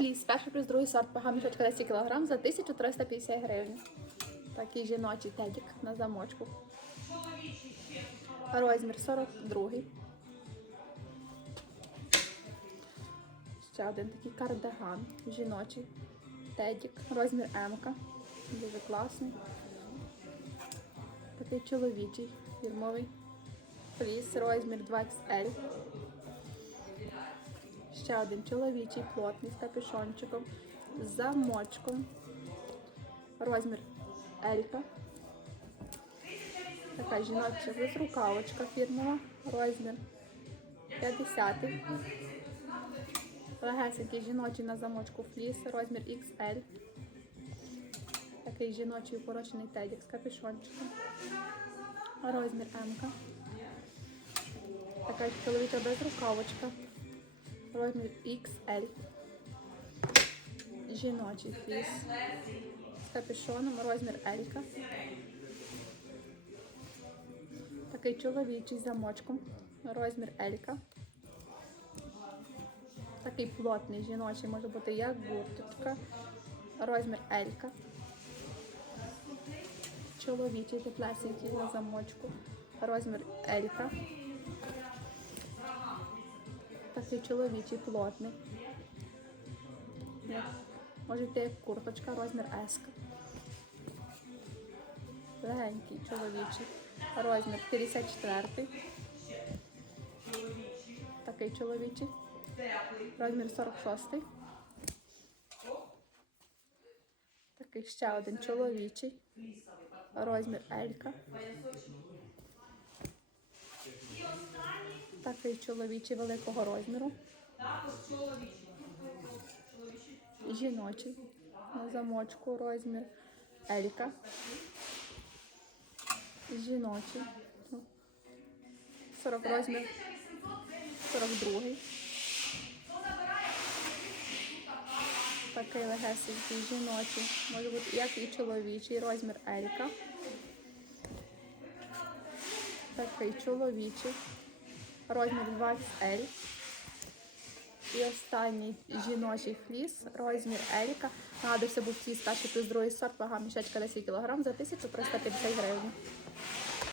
Фліс, перший плюс другий сорт, мішочка 10 кг за 1350 гривень. Такий жіночий тедік на замочку. Розмір 42. Ще один такий кардиган жіночий. Тедік. Розмір М. Дуже класний. Такий чоловічий, фірмовий. Фліс, розмір 20L. Ще один чоловічий, плотний з капюшончиком, з замочком. Розмір Елька. Така жіноча безрукавочка фірмова. Розмір 50. Легесенький жіночий на замочку фліс, розмір XL. Такий жіночий упорочений тедік з капюшончиком. Розмір М. Така чоловіча безрукавочка. Розмір XL. Жіночий фліс. З капюшоном, розмір L. Такий чоловічий з замочком. Розмір L. Такий плотний жіночий, може бути як гурточка. Розмір L. Чоловічий теплесенький на замочку. Розмір L. Такий чоловічий плотний. Може йти як курточка, розмір S. Легенький чоловічий. Розмір 54. Такий чоловічий. Розмір 46. Такий ще один чоловічий. Розмір Елька. Такий чоловічий великого розміру. Жіночий. На замочку розмір Елька. Жіночий. 40 розмір. 42. Такий легесенький жіночий. Може бути як і чоловічий. Розмір Елька. Такий чоловічий. Розмір 20L. І останній жіночий фліс, розмір Еліка. Нагадую, це був фліс старший плюс другий сорт, вага мішечка 10 кг за 1350 гривень.